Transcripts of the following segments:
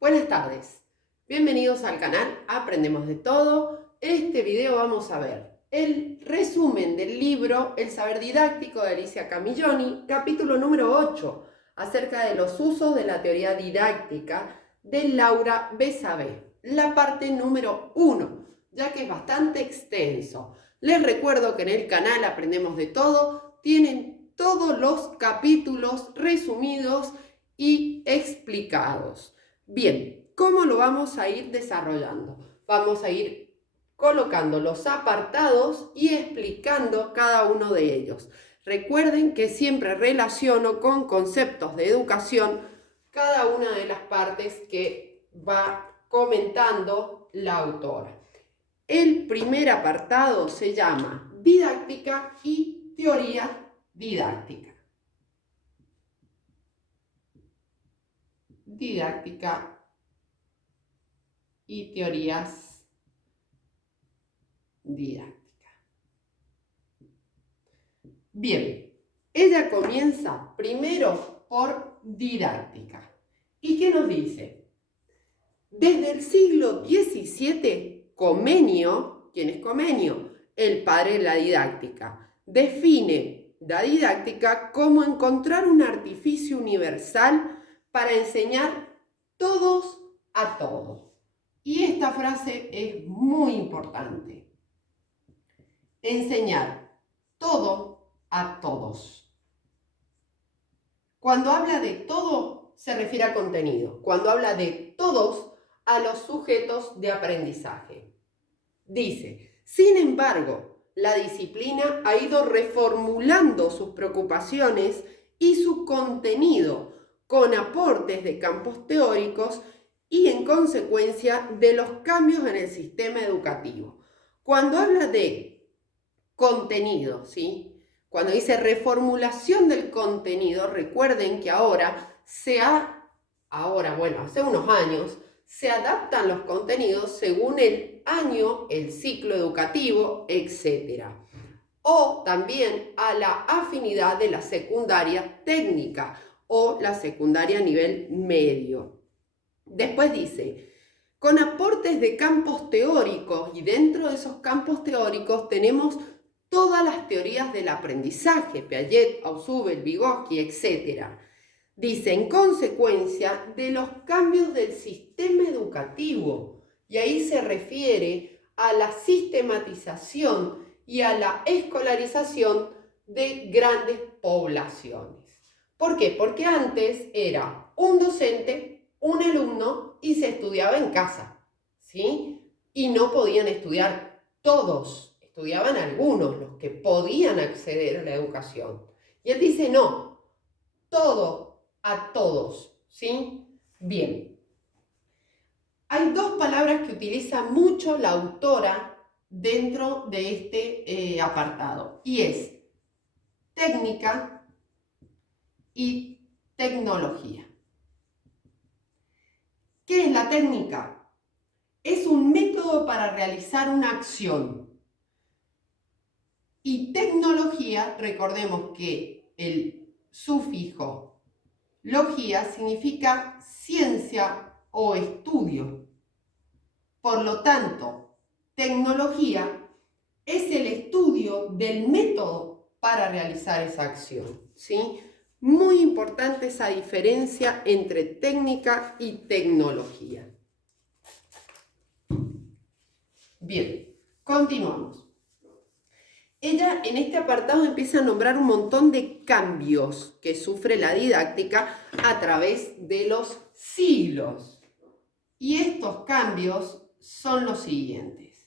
Buenas tardes, bienvenidos al canal Aprendemos de Todo. En este video vamos a ver el resumen del libro El Saber Didáctico de Alicia Camilloni, capítulo número 8, acerca de los usos de la teoría didáctica de Laura Besabé, la parte número 1, ya que es bastante extenso. Les recuerdo que en el canal Aprendemos de Todo tienen todos los capítulos resumidos y explicados. Bien, ¿cómo lo vamos a ir desarrollando? Vamos a ir colocando los apartados y explicando cada uno de ellos. Recuerden que siempre relaciono con conceptos de educación cada una de las partes que va comentando la autora. El primer apartado se llama Didáctica y Teoría Didáctica. Didáctica y teorías didácticas. Bien, ella comienza primero por didáctica. ¿Y qué nos dice? Desde el siglo XVII, Comenio, ¿quién es Comenio? El padre de la didáctica, define la didáctica como encontrar un artificio universal para enseñar todos a todos. Y esta frase es muy importante. Enseñar todo a todos. Cuando habla de todo, se refiere a contenido. Cuando habla de todos, a los sujetos de aprendizaje. Dice, sin embargo, la disciplina ha ido reformulando sus preocupaciones y su contenido con aportes de campos teóricos y en consecuencia de los cambios en el sistema educativo. Cuando habla de contenido, ¿sí? Cuando dice reformulación del contenido, recuerden que hace unos años, se adaptan los contenidos según el año, el ciclo educativo, etc. O también a la afinidad de la secundaria técnica o la secundaria a nivel medio. Después dice, con aportes de campos teóricos, y dentro de esos campos teóricos tenemos todas las teorías del aprendizaje, Piaget, Ausubel, Vygotsky, etc. Dice, en consecuencia de los cambios del sistema educativo, y ahí se refiere a la sistematización y a la escolarización de grandes poblaciones. ¿Por qué? Porque antes era un docente, un alumno y se estudiaba en casa, ¿sí? Y no podían estudiar todos, estudiaban algunos, los que podían acceder a la educación. Y él dice, no, todo a todos, ¿sí? Bien. Hay dos palabras que utiliza mucho la autora dentro de este apartado, y es técnica y tecnología. ¿Qué es la técnica? Es un método para realizar una acción. Y tecnología, recordemos que el sufijo logía significa ciencia o estudio. Por lo tanto, tecnología es el estudio del método para realizar esa acción, ¿sí? Muy importante esa diferencia entre técnica y tecnología. Bien, continuamos. Ella en este apartado empieza a nombrar un montón de cambios que sufre la didáctica a través de los siglos. Y estos cambios son los siguientes.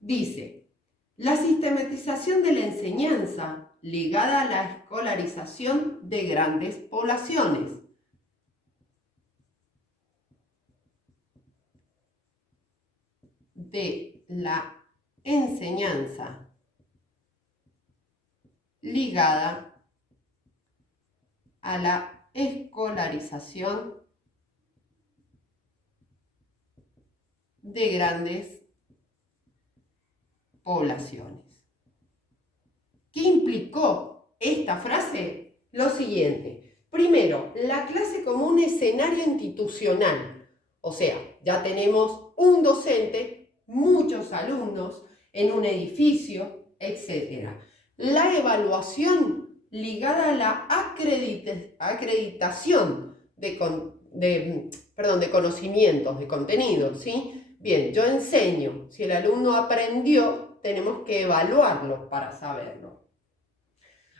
Dice, la sistematización de la enseñanza ligada a la escolarización de grandes poblaciones. De la enseñanza ligada a la escolarización de grandes poblaciones. ¿Qué implicó esta frase? Lo siguiente. Primero, la clase como un escenario institucional O sea, ya tenemos un docente, muchos alumnos en un edificio, etc. La evaluación ligada a la acreditación de conocimientos, de contenidos, ¿sí? Bien, yo enseño, si el alumno aprendió, tenemos que evaluarlo para saberlo.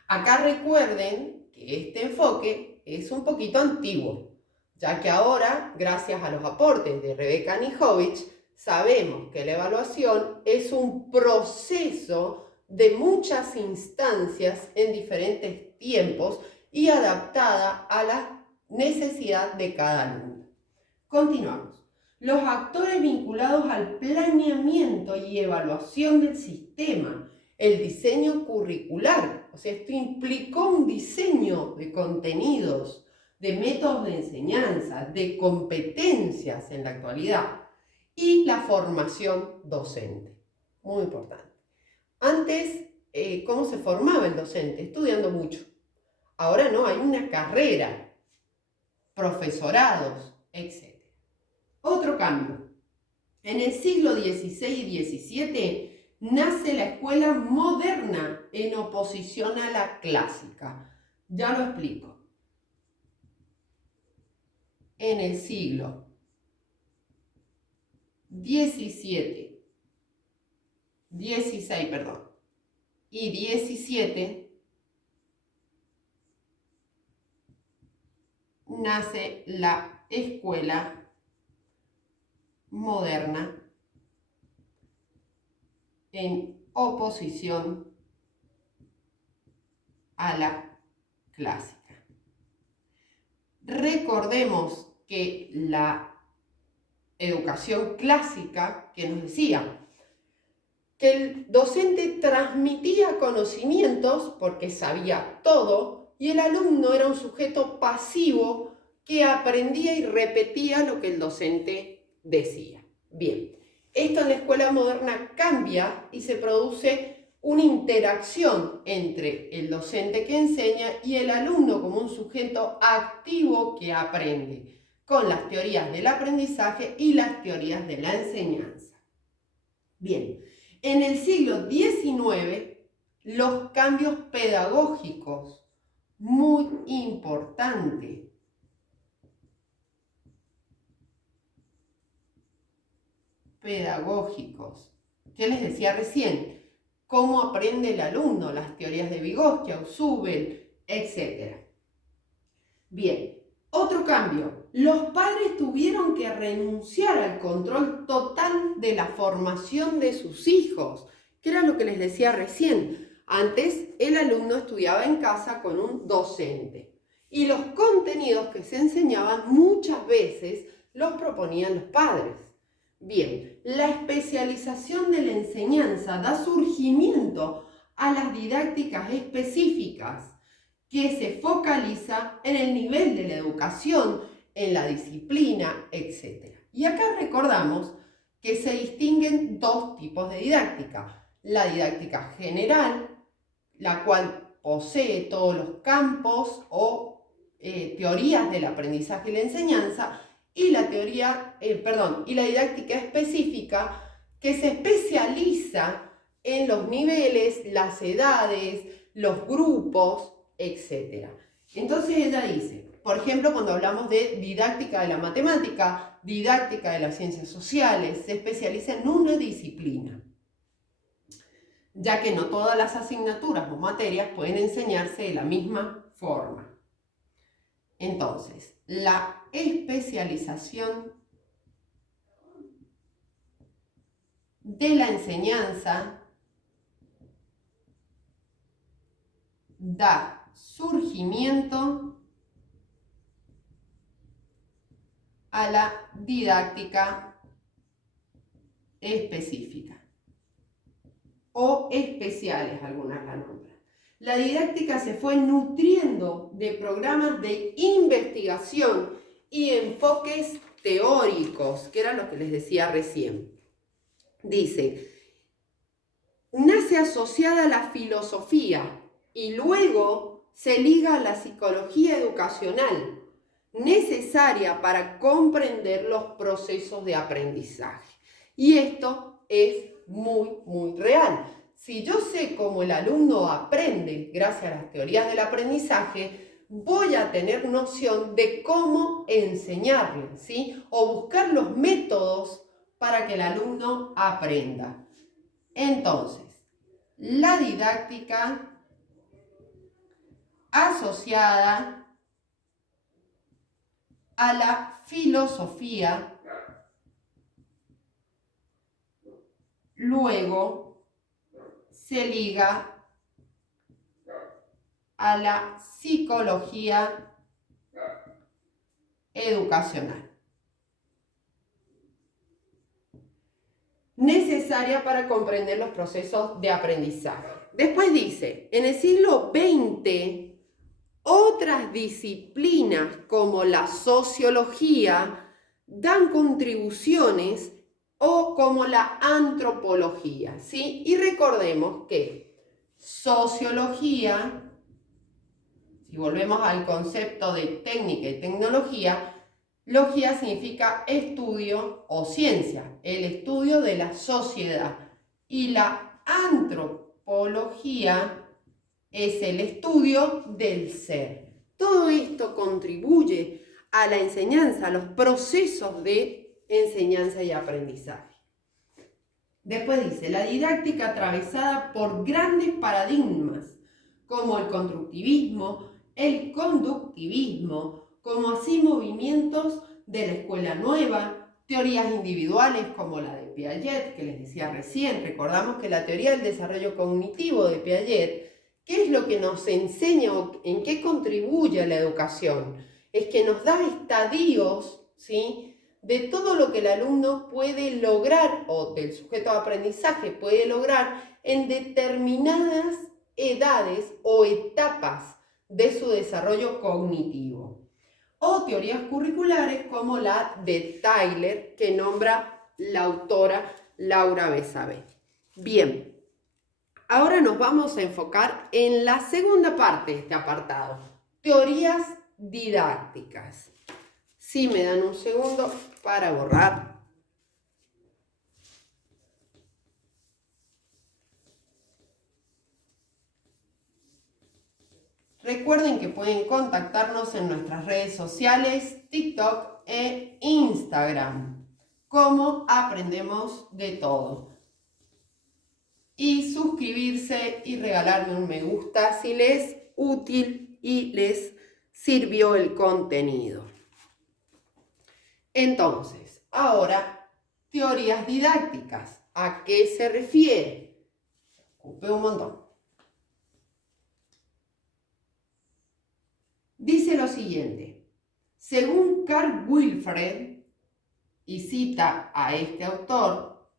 Acá recuerden que este enfoque es un poquito antiguo, ya que ahora, gracias a los aportes de Rebeca Nijovic, sabemos que la evaluación es un proceso de muchas instancias en diferentes tiempos y adaptada a la necesidad de cada alumno. Continuamos. Los actores vinculados al planeamiento y evaluación del sistema, el diseño curricular, o sea, esto implicó un diseño de contenidos, de métodos de enseñanza, de competencias en la actualidad y la formación docente. Muy importante. Antes, ¿cómo se formaba el docente? Estudiando mucho. Ahora no, hay una carrera, profesorados, etc. Otro cambio. En el siglo XVI y XVII nace la escuela moderna en oposición a la clásica. Ya lo explico. En el siglo XVI y XVII nace la escuela moderna en oposición a la clásica. Recordemos que la educación clásica, que nos decía que el docente transmitía conocimientos porque sabía todo y el alumno era un sujeto pasivo que aprendía y repetía lo que el docente decía. Bien, esto en la escuela moderna cambia y se produce una interacción entre el docente que enseña y el alumno como un sujeto activo que aprende, con las teorías del aprendizaje y las teorías de la enseñanza. Bien, en el siglo XIX, los cambios pedagógicos, muy importante. Pedagógicos. ¿Qué les decía recién? Cómo aprende el alumno, las teorías de Vygotsky, Ausubel, etc. Bien, otro cambio. Los padres tuvieron que renunciar al control total de la formación de sus hijos, que era lo que les decía recién. Antes el alumno estudiaba en casa con un docente y los contenidos que se enseñaban muchas veces los proponían los padres. Bien, la especialización de la enseñanza da surgimiento a las didácticas específicas que se focaliza en el nivel de la educación, en la disciplina, etc. Y acá recordamos que se distinguen dos tipos de didáctica. La didáctica general, la cual posee todos los campos o teorías del aprendizaje y la enseñanza, y la didáctica específica, que se especializa en los niveles, las edades, los grupos, etc. Entonces ella dice, por ejemplo, cuando hablamos de didáctica de la matemática, didáctica de las ciencias sociales, se especializa en una disciplina, ya que no todas las asignaturas o materias pueden enseñarse de la misma forma. Entonces, la especialización de la enseñanza da surgimiento a la didáctica específica o especiales, algunas la nombran. La didáctica se fue nutriendo de programas de investigación y enfoques teóricos, que era lo que les decía recién. Dice, nace asociada a la filosofía y luego se liga a la psicología educacional, necesaria para comprender los procesos de aprendizaje. Y esto es muy real. Si yo sé cómo el alumno aprende gracias a las teorías del aprendizaje, voy a tener noción de cómo enseñarle, ¿sí? O buscar los métodos para que el alumno aprenda. Entonces, la didáctica asociada a la filosofía, luego se liga a la psicología educacional, necesaria para comprender los procesos de aprendizaje. Después dice, en el siglo XX, otras disciplinas como la sociología dan contribuciones o como la antropología, ¿sí? Y recordemos que sociología, si volvemos al concepto de técnica y tecnología, logía significa estudio o ciencia, el estudio de la sociedad. Y la antropología es el estudio del ser. Todo esto contribuye a la enseñanza, a los procesos de enseñanza y aprendizaje. Después dice, la didáctica atravesada por grandes paradigmas, como el constructivismo, el conductivismo, como así movimientos de la escuela nueva, teorías individuales como la de Piaget, que les decía recién. Recordamos que la teoría del desarrollo cognitivo de Piaget, ¿qué es lo que nos enseña o en qué contribuye a la educación? Es que nos da estadios, ¿sí?, de todo lo que el alumno puede lograr o del sujeto de aprendizaje puede lograr en determinadas edades o etapas de su desarrollo cognitivo. O teorías curriculares como la de Tyler, que nombra la autora Laura Besabé. Bien, ahora nos vamos a enfocar en la segunda parte de este apartado, teorías didácticas. Si me dan un segundo para borrar. Recuerden que pueden contactarnos en nuestras redes sociales, TikTok e Instagram, como Aprendemos de Todo. Y suscribirse y regalarme un me gusta si les es útil y les sirvió el contenido. Entonces, ahora, teorías didácticas. ¿A qué se refiere? Ocupé un montón. Dice lo siguiente, según Carl Wilfred, y cita a este autor,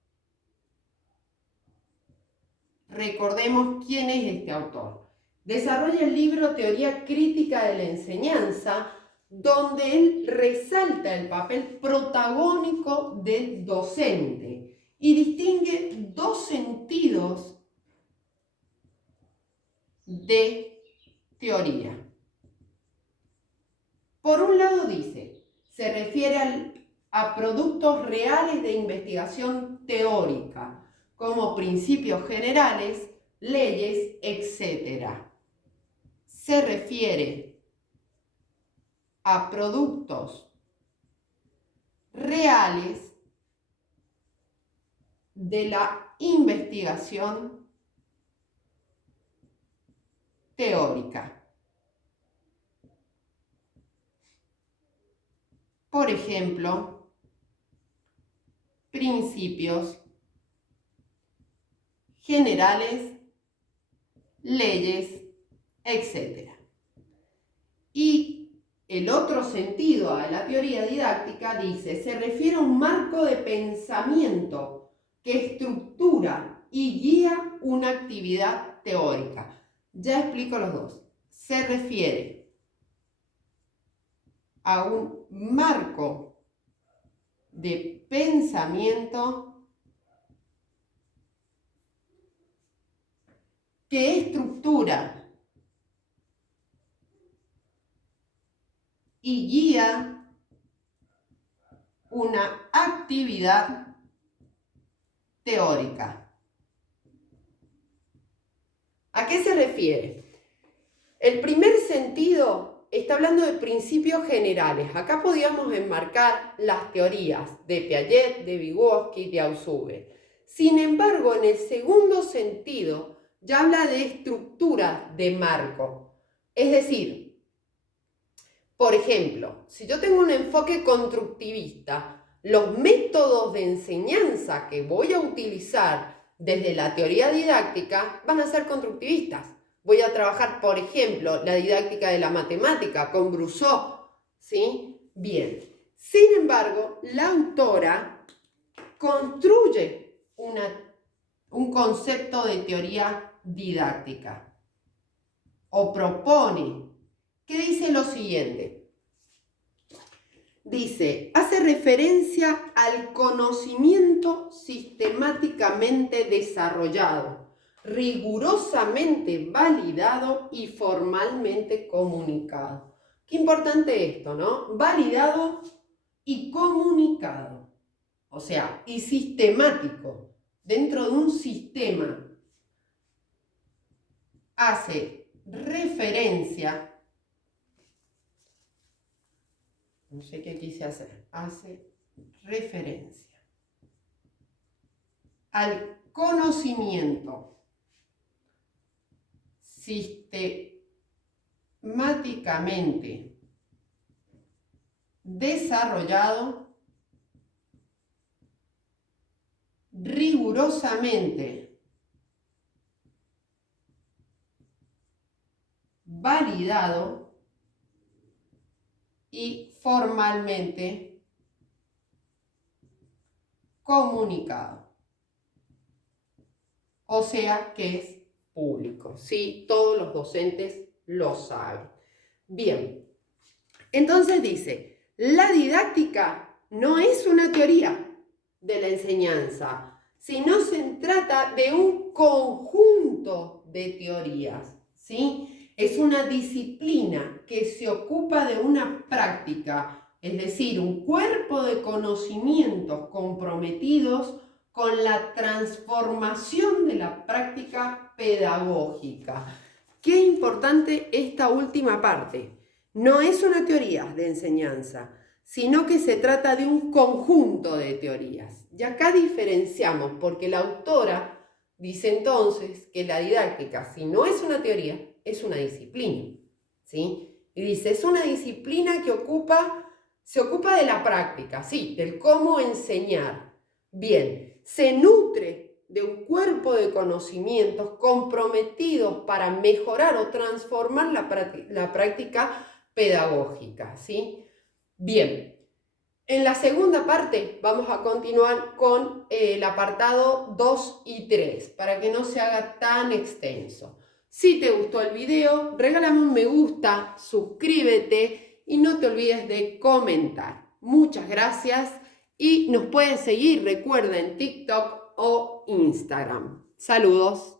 recordemos quién es este autor. Desarrolla el libro Teoría Crítica de la Enseñanza, donde él resalta el papel protagónico del docente y distingue dos sentidos de teoría. Por un lado dice, se refiere a productos reales de investigación teórica, como principios generales, leyes, etc. Se refiere a productos reales de la investigación teórica. Por ejemplo, principios generales, leyes, etc. Y el otro sentido a la teoría didáctica dice, se refiere a un marco de pensamiento que estructura y guía una actividad teórica. Ya explico los dos. Se refiere a un marco de pensamiento que estructura y guía una actividad teórica. ¿A qué se refiere? El primer sentido está hablando de principios generales. Acá podíamos enmarcar las teorías de Piaget, de Vygotsky, de Althusser. Sin embargo, en el segundo sentido ya habla de estructura de marco. Es decir, por ejemplo, si yo tengo un enfoque constructivista, los métodos de enseñanza que voy a utilizar desde la teoría didáctica van a ser constructivistas. Voy a trabajar, por ejemplo, la didáctica de la matemática con Brousseau, ¿sí? Bien. Sin embargo, la autora construye un concepto de teoría didáctica o propone, que dice lo siguiente. Dice, hace referencia al conocimiento sistemáticamente desarrollado, rigurosamente validado y formalmente comunicado. Qué importante esto, ¿no? Validado y comunicado. O sea, y sistemático. Dentro de un sistema hace referencia, no sé qué quise hacer, hace referencia al conocimiento sistemáticamente desarrollado, rigurosamente validado y formalmente comunicado. O sea que es público, ¿sí? Todos los docentes lo saben. Bien, entonces dice, la didáctica no es una teoría de la enseñanza, sino se trata de un conjunto de teorías, ¿sí? Es una disciplina que se ocupa de una práctica, es decir, un cuerpo de conocimientos comprometidos con la transformación de la práctica pedagógica. Qué importante esta última parte. No es una teoría de enseñanza, sino que se trata de un conjunto de teorías. Y acá diferenciamos, porque la autora dice entonces que la didáctica, si no es una teoría, es una disciplina, ¿sí? Y dice, es una disciplina que se ocupa de la práctica, sí, del cómo enseñar. Bien, se nutre de un cuerpo de conocimientos comprometidos para mejorar o transformar la práctica pedagógica, ¿sí? Bien, en la segunda parte vamos a continuar con el apartado 2 y 3 para que no se haga tan extenso. Si te gustó el video, regálame un me gusta, suscríbete y no te olvides de comentar. Muchas gracias y nos puedes seguir, recuerda, en TikTok o Instagram. Saludos.